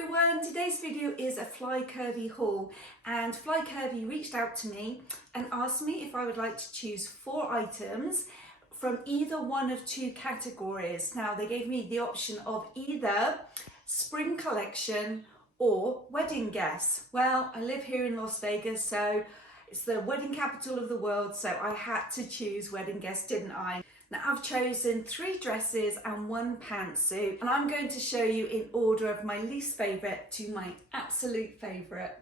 everyone, today's video is a Flycurvy haul, and Flycurvy reached out to me and asked me if I would like to choose 4 items from either one of 2 categories. Now they gave me the option of either spring collection or wedding guests. Well, I live here in Las Vegas, so it's the wedding capital of the world, so I had to choose wedding guests, didn't I? Now I've chosen 3 dresses and 1 pantsuit, and I'm going to show you in order of my least favourite to my absolute favourite.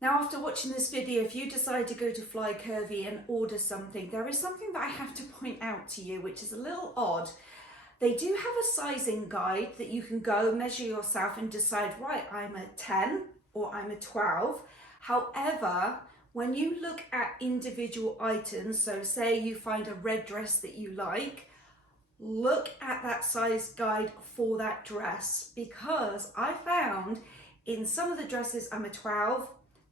Now after watching this video, if you decide to go to Flycurvy and order something, there is something that I have to point out to you which is a little odd. They do have a sizing guide that you can go measure yourself and decide, right, I'm a 10 or I'm a 12. However, when you look at individual items, so say you find a red dress that you like, look at that size guide for that dress, because I found in some of the dresses I'm a 12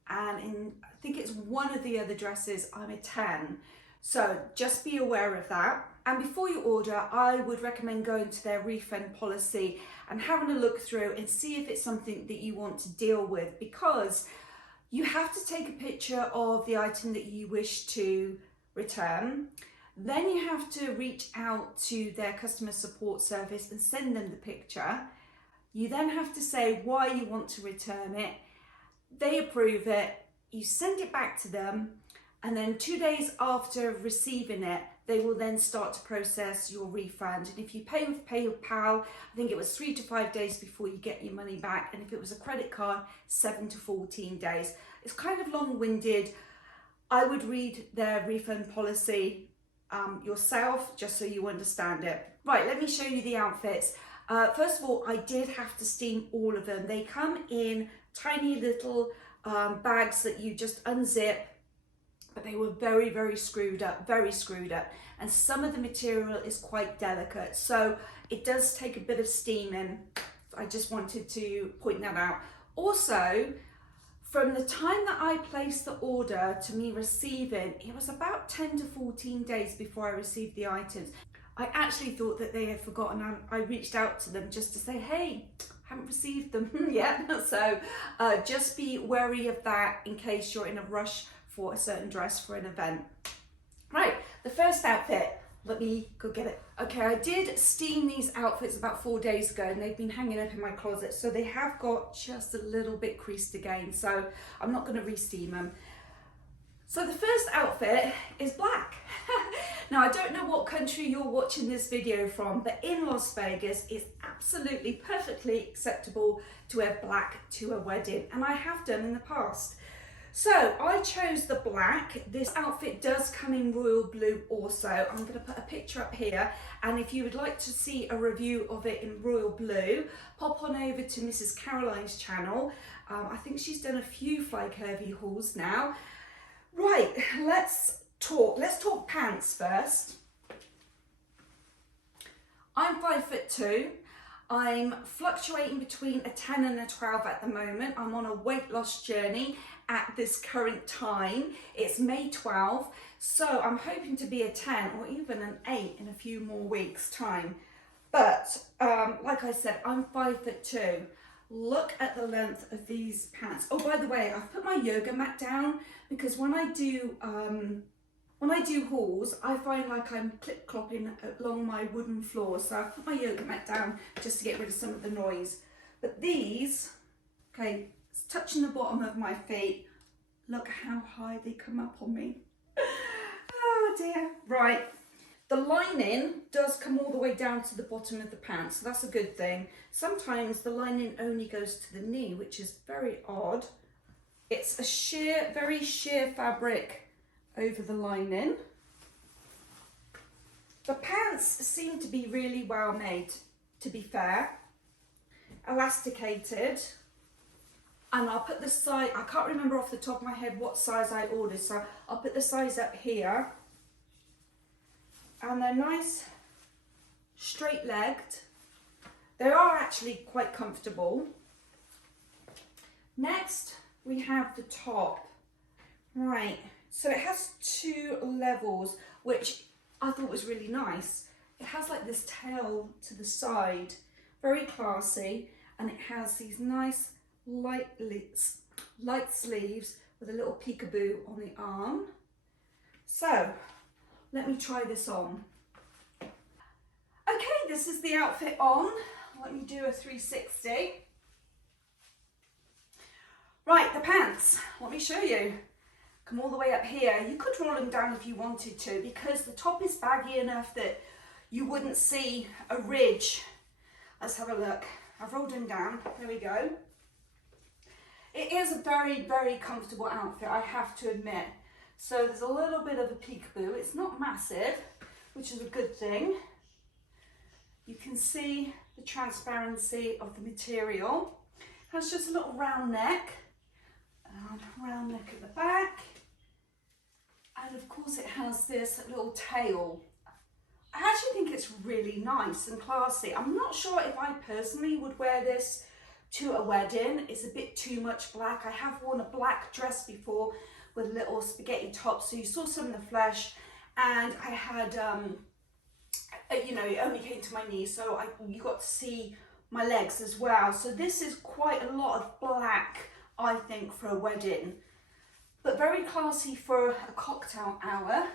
and in I think it's one of the other dresses I'm a 10. So just be aware of that. And before you order, I would recommend going to their refund policy and having a look through and see if it's something that you want to deal with, because you have to take a picture of the item that you wish to return. Then you have to reach out to their customer support service and send them the picture. You then have to say why you want to return it. They approve it, you send it back to them, and then 2 days after receiving it, they will then start to process your refund. And if you pay with PayPal, I think it was 3 to 5 days before you get your money back. And if it was a credit card, 7 to 14 days. It's kind of long-winded. I would read their refund policy yourself, just so you understand it. Right, let me show you the outfits. First of all, I did have to steam all of them. They come in tiny little bags that you just unzip, but they were very screwed up, and some of the material is quite delicate, so it does take a bit of steaming. I just wanted to point that out. Also, from the time that I placed the order to me receiving, it was about 10 to 14 days before I received the items. I actually thought that they had forgotten, and I reached out to them just to say, hey, haven't received them yet. So just be wary of that in case you're in a rush for a certain dress for an event. Right, the first outfit, let me go get it. Okay, I did steam these outfits about 4 days ago, and they've been hanging up in my closet, so they have got just a little bit creased again, so I'm not going to re-steam them. So the first outfit is black. Now I don't know what country you're watching this video from, but in Las Vegas it's absolutely perfectly acceptable to wear black to a wedding, and I have done in the past. So I chose the black. This outfit does come in royal blue also. I'm going to put a picture up here, and if you would like to see a review of it in royal blue, pop on over to Mrs. Caroline's channel. I think she's done a few Flycurvy hauls now. Right, let's talk pants first. I'm 5'2". I'm fluctuating between a 10 and a 12 at the moment. I'm on a weight loss journey at this current time. It's May 12, so I'm hoping to be a 10 or even an 8 in a few more weeks' time. But like I said, I'm 5'2". Look at the length of these pants. Oh, by the way, I've put my yoga mat down because when I do hauls, I find like I'm clip-clopping along my wooden floor. So I've put my yoga mat down just to get rid of some of the noise. But these, okay, it's touching the bottom of my feet. Look how high they come up on me. Oh dear. Right. The lining does come all the way down to the bottom of the pants, so that's a good thing. Sometimes the lining only goes to the knee, which is very odd. It's a sheer, very sheer fabric over the lining. The pants seem to be really well made, to be fair. Elasticated. And I'll put the size, I can't remember off the top of my head what size I ordered, so I'll put the size up here. And they're nice, straight-legged. They are actually quite comfortable. Next, we have the top. Right, so it has 2 levels, which I thought was really nice. It has like this tail to the side, very classy, and it has these nice light sleeves with a little peekaboo on the arm. So let me try this on. Okay, this is the outfit on. Let me do a 360. Right, the pants, let me show you. Come all the way up here. You could roll them down if you wanted to, because the top is baggy enough that you wouldn't see a ridge. Let's have a look. I've rolled them down, there we go. It is a very, very comfortable outfit, I have to admit. So there's a little bit of a peekaboo. It's not massive, which is a good thing. You can see the transparency of the material. It has just a little round neck. Round neck at the back, and of course it has this little tail. I actually think it's really nice and classy. I'm not sure if I personally would wear this to a wedding. It's a bit too much black. I have worn a black dress before with little spaghetti tops, so you saw some of the flesh, and I had you know, it only came to my knees, so you got to see my legs as well. So this is quite a lot of black, I think, for a wedding, but very classy for a cocktail hour,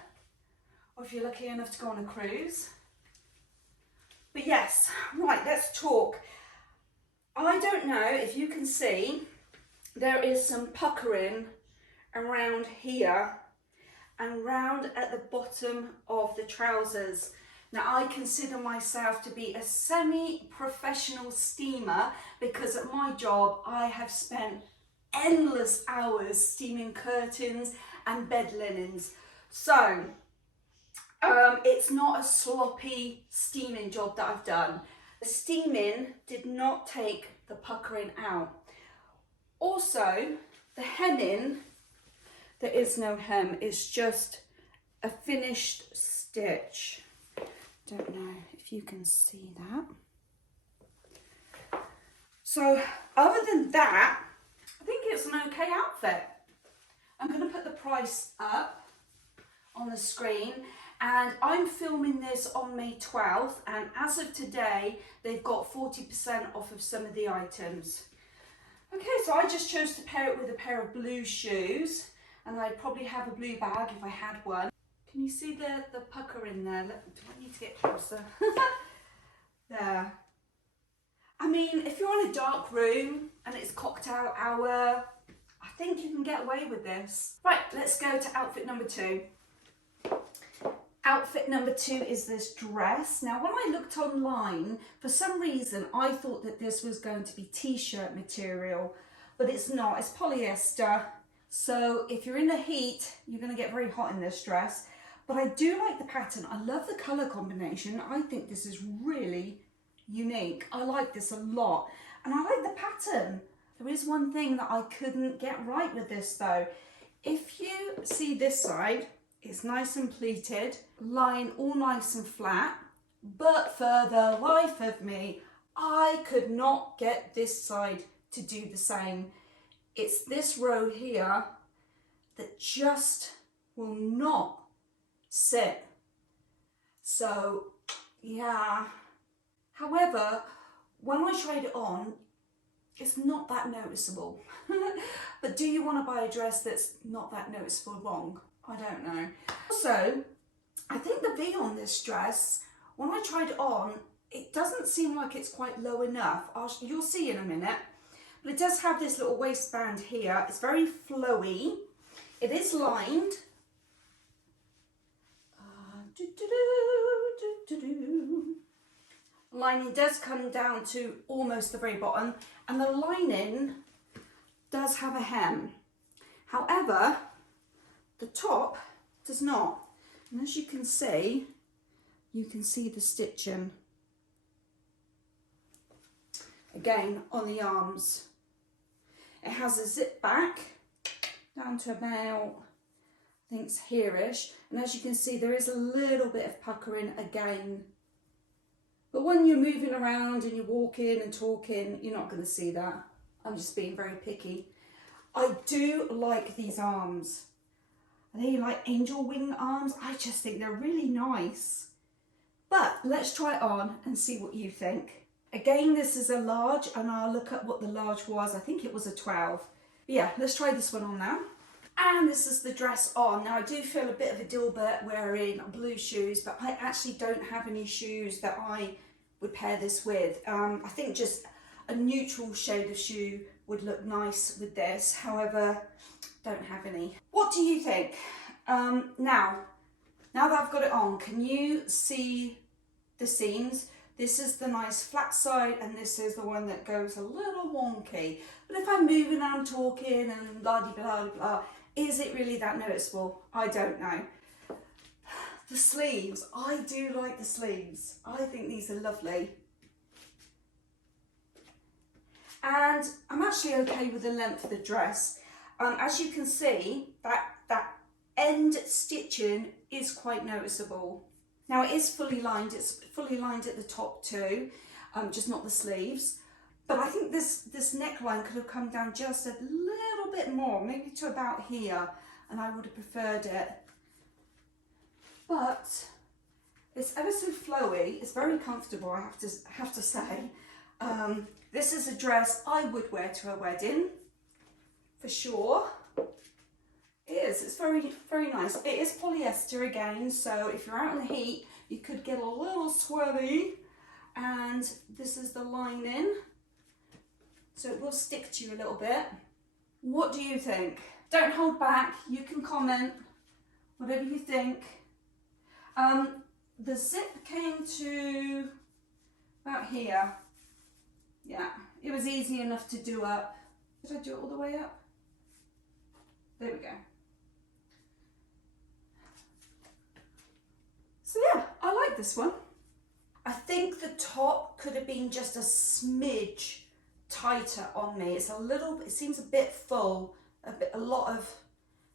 or if you're lucky enough to go on a cruise. But yes, right, let's talk. I don't know if you can see, there is some puckering around here and round at the bottom of the trousers. Now, I consider myself to be a semi-professional steamer because at my job I have spent endless hours steaming curtains and bed linens. So it's not a sloppy steaming job that I've done. The steaming did not take the puckering out. Also, the hemming, there is no hem, it's just a finished stitch. Don't know if you can see that. So other than that, I think it's an okay outfit. I'm going to put the price up on the screen, and I'm filming this on May 12th, and as of today they've got 40% off of some of the items. Okay, so I just chose to pair it with a pair of blue shoes, and I'd probably have a blue bag if I had one. Can you see the pucker in there? Do I need to get closer? There. I mean, if you're in a dark room and it's cocktail hour, I think you can get away with this. Right, let's go to outfit number 2. Outfit number 2 is this dress. Now, when I looked online, for some reason, I thought that this was going to be t-shirt material, but it's not. It's polyester. So if you're in the heat, you're going to get very hot in this dress. But I do like the pattern. I love the colour combination. I think this is really unique. I like this a lot. And I like the pattern. There is one thing that I couldn't get right with this though. If you see this side, it's nice and pleated, lying all nice and flat. But for the life of me, I could not get this side to do the same. It's this row here that just will not sit. So yeah, however, when I tried it on, it's not that noticeable. But do you want to buy a dress that's not that noticeable wrong? I don't know. Also, I think the V on this dress, when I tried it on, it doesn't seem like it's quite low enough. You'll see in a minute. But it does have this little waistband here. It's very flowy. It is lined. Lining does come down to almost the very bottom, and the lining does have a hem. However, the top does not. And as you can see the stitching again on the arms. It has a zip back down to about, I think it's here-ish, and as you can see there is a little bit of puckering again. But when you're moving around and you're walking and talking, you're not going to see that. I'm just being very picky. I do like these arms. Are they like angel wing arms? I just think they're really nice. But let's try it on and see what you think. Again, this is a large, and I'll look at what the large was. I think it was a 12. But yeah, let's try this one on now. And this is the dress on. Now I do feel a bit of a dilbert wearing blue shoes, but I actually don't have any shoes that I would pair this with. I think just a neutral shade of shoe would look nice with this. However, don't have any. What do you think? Now that I've got it on, can you see the seams? This is the nice flat side, and this is the one that goes a little wonky. But if I'm moving and I'm talking and blah blah blah blah, is it really that noticeable? I don't know. The sleeves, I do like the sleeves. I think these are lovely. And I'm actually okay with the length of the dress. As you can see, that end stitching is quite noticeable. Now it is fully lined, it's fully lined at the top too, just not the sleeves. But I think this neckline could have come down just a little bit more, maybe to about here, and I would have preferred it. But it's ever so flowy, it's very comfortable, I have to say. This is a dress I would wear to a wedding, for sure. It is, it's very, very nice. It is polyester again, so if you're out in the heat, you could get a little sweaty. And this is the lining, so it will stick to you a little bit. What do you think? Don't hold back, you can comment, whatever you think. The zip came to about here. Yeah, it was easy enough to do up. Did I do it all the way up? There we go. So yeah, I like this one. I think the top could have been just a smidge tighter on me. It's a little, it seems a bit full, a lot of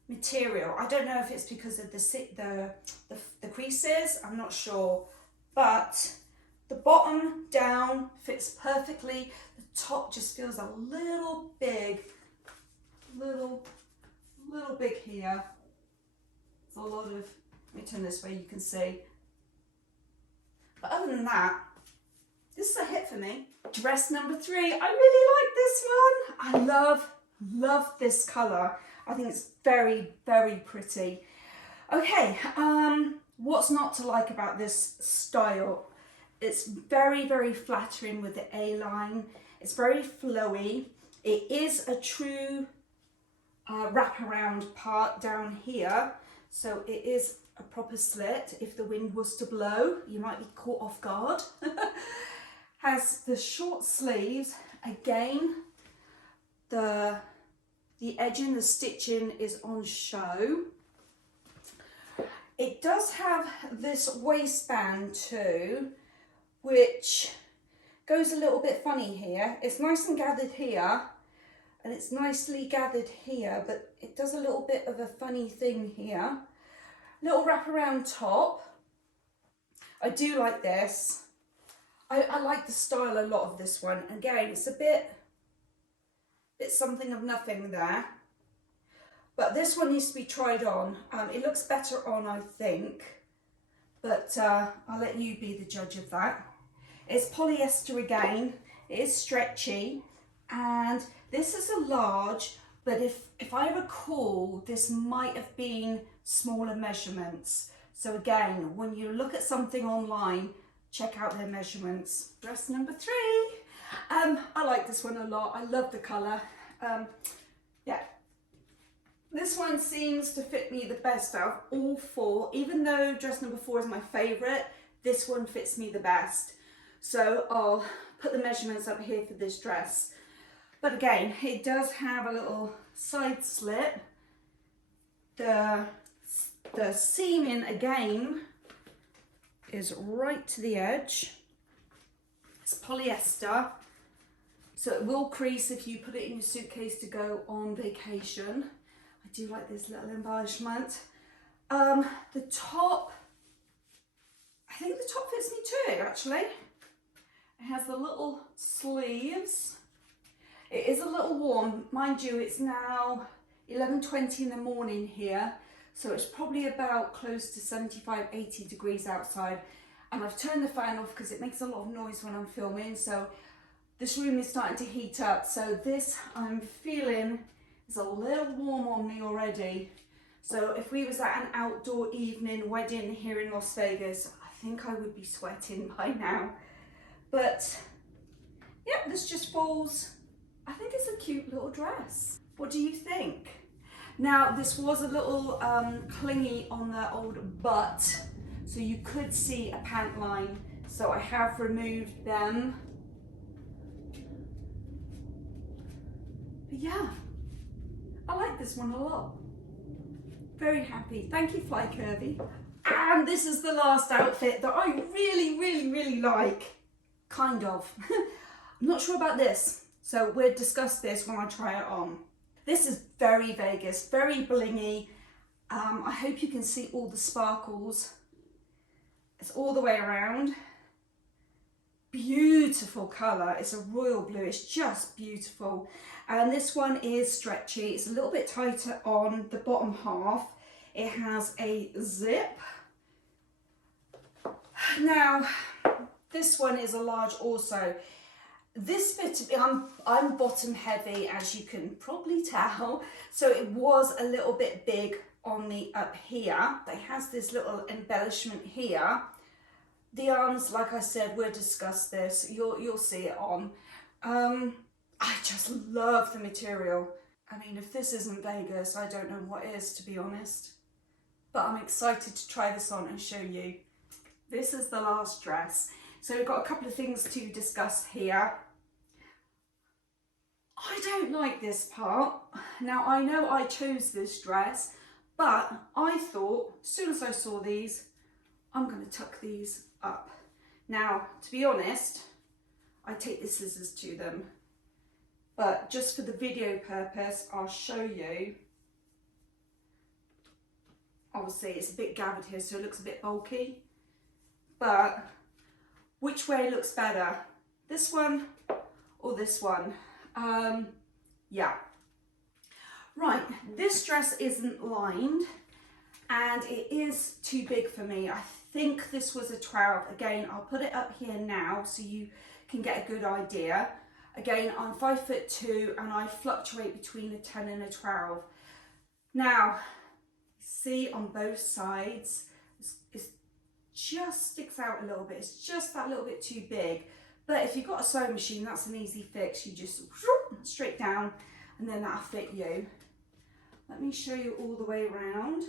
material. I don't know if it's because of the creases, I'm not sure. But the bottom down fits perfectly. The top just feels a little big, little big here. It's a lot of, let me turn this way, you can see. But other than that, this is a hit for me. Dress number 3, I really like this one. I love this colour. I think it's very, very pretty. Okay, what's not to like about this style? It's very, very flattering with the A-line. It's very flowy. It is a true wraparound part down here. So it is a proper slit. If the wind was to blow, you might be caught off guard. Has the short sleeves. Again, the edging, the stitching is on show. It does have this waistband too, which goes a little bit funny here. It's nice and gathered here, and it's nicely gathered here, but it does a little bit of a funny thing here. Little wraparound top. I do like this. I like the style a lot of this one. Again, it's a bit something of nothing there. But this one needs to be tried on. It looks better on, I think. But I'll let you be the judge of that. It's polyester again. It is stretchy. And this is a large, but if I recall, this might have been smaller measurements. So again, when you look at something online, check out their measurements. Dress number 3. I like this one a lot. I love the colour. Yeah, this one seems to fit me the best out of all 4. Even though dress number 4 is my favourite, this one fits me the best. So I'll put the measurements up here for this dress. But again, it does have a little side slit. The seaming again is right to the edge. It's polyester, so it will crease if you put it in your suitcase to go on vacation. I do like this little embellishment. The top, I think the top fits me too, actually. It has the little sleeves. It is a little warm, mind you. It's now 11:20 in the morning here, so it's probably about close to 75-80 degrees outside, and I've turned the fan off because it makes a lot of noise when I'm filming, so this room is starting to heat up. So this, I'm feeling, is a little warm on me already. So if we was at an outdoor evening wedding here in Las Vegas, I think I would be sweating by now. But yeah, this just falls, I think it's a cute little dress. What do you think? Now, this was a little clingy on the old butt, so you could see a pant line. So I have removed them. But yeah, I like this one a lot. Very happy. Thank you, Flycurvy. And this is the last outfit that I really like. Kind of. I'm not sure about this, so we'll discuss this when I try it on. This is very Vegas, very blingy. I hope you can see all the sparkles. It's all the way around. Beautiful colour. It's a royal blue. It's just beautiful. And this one is stretchy. It's a little bit tighter on the bottom half. It has a zip. Now, this one is a large also. This bit, I'm bottom heavy, as you can probably tell. So it was a little bit big on me up here. It has this little embellishment here. The arms, like I said, we'll discuss this. You'll see it on. I just love the material. I mean, if this isn't Vegas, I don't know what is, to be honest. But I'm excited to try this on and show you. This is the last dress. So we've got a couple of things to discuss here. I don't like this part. Now, I know I chose this dress, but I thought, as soon as I saw these, I'm going to tuck these up. Now, to be honest, I take the scissors to them. But just for the video purpose, I'll show you. Obviously, it's a bit gathered here, so it looks a bit bulky. But which way looks better? This one or this one? Yeah. Right, this dress isn't lined and it is too big for me. I think this was a 12. Again, I'll put it up here now so you can get a good idea. Again, I'm 5'2" and I fluctuate between a 10 and a 12. Now, see on both sides, it just sticks out a little bit. It's just that little bit too big. But if you've got a sewing machine, that's an easy fix. You just straight down and then that'll fit you. Let me show you all the way around.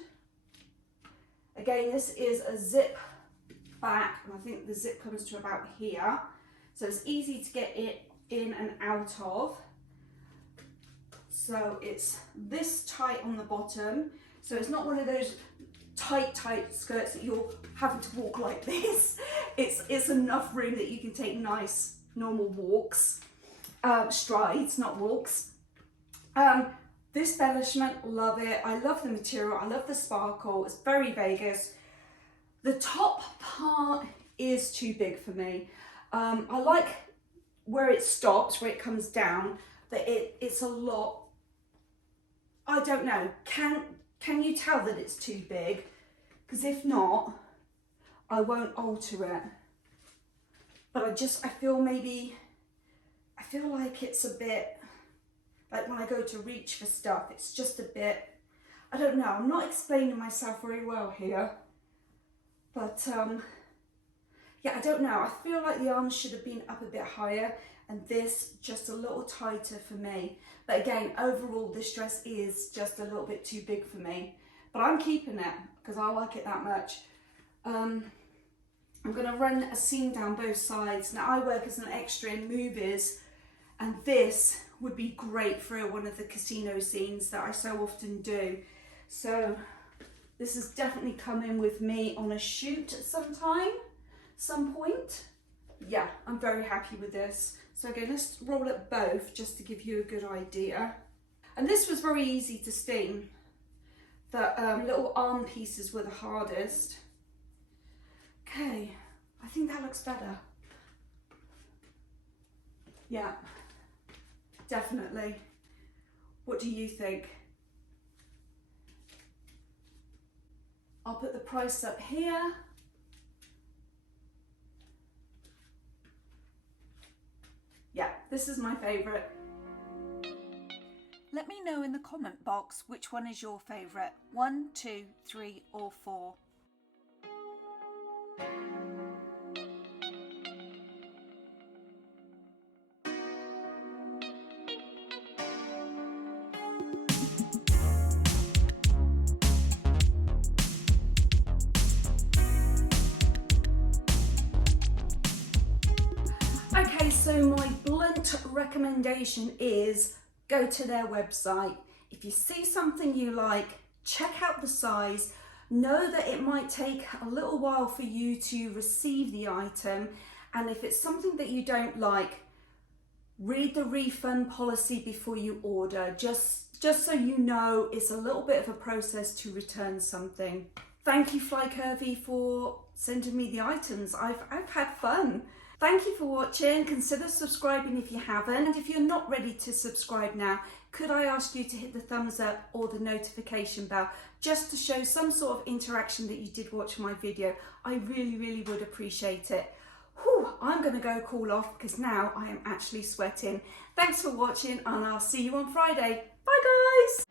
Again, this is a zip back, and I think the zip comes to about here. So it's easy to get it in and out of. So it's this tight on the bottom. So it's not one of those tight skirts that you're having to walk like this. It's enough room that you can take nice normal walks, strides, not walks. This embellishment, love it. I love the material, I love the sparkle. It's very Vegas. The top part is too big for me. I like where it stops, where it comes down, but it's a lot. I don't know, can you tell that it's too big? Because if not, I won't alter it. But I feel like it's a bit, like when I go to reach for stuff, it's just a bit, I don't know, I'm not explaining myself very well here. But yeah, I don't know, I feel like the arms should have been up a bit higher and this just a little tighter for me. But again, overall, this dress is just a little bit too big for me. But I'm keeping it because I like it that much. I'm going to run a seam down both sides. Now, I work as an extra in movies, and this would be great for one of the casino scenes that I so often do. So this is definitely coming with me on a shoot at some point. Yeah, I'm very happy with this. So again, let's roll it both just to give you a good idea. And this was very easy to steam. The little arm pieces were the hardest. Okay, I think that looks better. Yeah, definitely. What do you think? I'll put the price up here. Yeah, this is my favourite. Let me know in the comment box which one is your favourite. 1, 2, 3 or 4. Okay, so my blunt recommendation is go to their website. If you see something you like, check out the size. Know that it might take a little while for you to receive the item, and if it's something that you don't like, read the refund policy before you order, just so you know it's a little bit of a process to return something. Thank you Flycurvy for sending me the items. I've had fun. Thank you for watching. Consider subscribing if you haven't. And if you're not ready to subscribe now, could I ask you to hit the thumbs up or the notification bell just to show some sort of interaction that you did watch my video? I really would appreciate it. Whew, I'm going to go cool off because now I am actually sweating. Thanks for watching and I'll see you on Friday. Bye guys!